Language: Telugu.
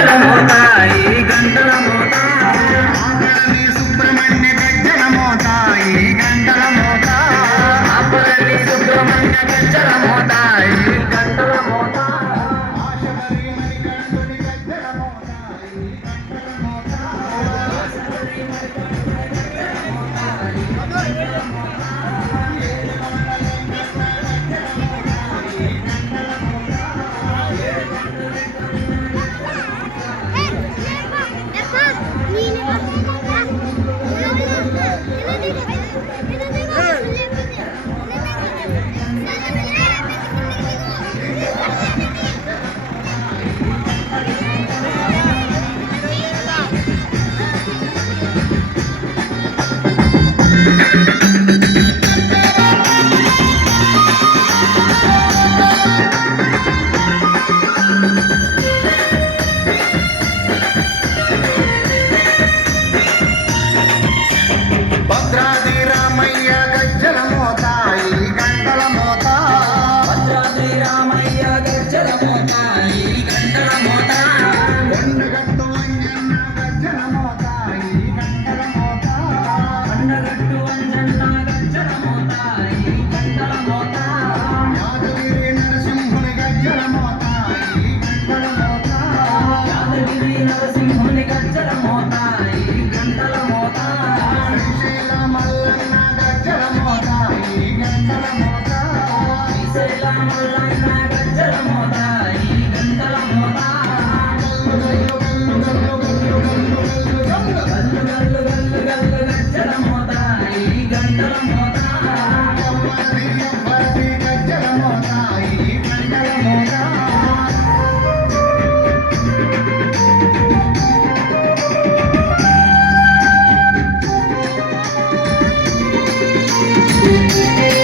గజ్జల మోత ఈ గంటల మోత ఆపరని సుబ్రహ్మణ్య గజ్జల మోత ఈ గంటల మోత ఆపరని సుబ్రహ్మణ్య గజ్జల మోత ఈ గంటల మోత ఆశబరి మణికంఠుని గజ్జల మోత ఈ గంటల మోత ఆశబరి మణికంఠుని గజ్జల మోత ఈ గంటల మోత భద్రాద్రి రామయ్య గజ్జల మోత ఈ గంటల మోత భద్రాద్రి రామయ్య గజ్జల మోత ఈ గంటల మోత కొండగట్టు అంజన్న గజ్జల మోత ఈ గంటల మోత కొండగట్టు అంజన్న గజ్జల మోత ఈ గంటల మోత యాదగిరి నరసింహుని గజ్జల మోత ఈ గంటల మోత యాదగిరి నరసింహుని గజ్జల మోత ఈ గంటల మోత శ్రీశైల మల్లన్న గజ్జల మోత ఈ గంటల మోత శ్రీశైల మల్లన్న గజ్జల మోత ఈ గంటల మోత గల్లు గల్లు గల్లు గల్లు గజ్జల మోత ఈ గంటల మోత గజ్జల మోత ఈ గంటల మోత Thank you.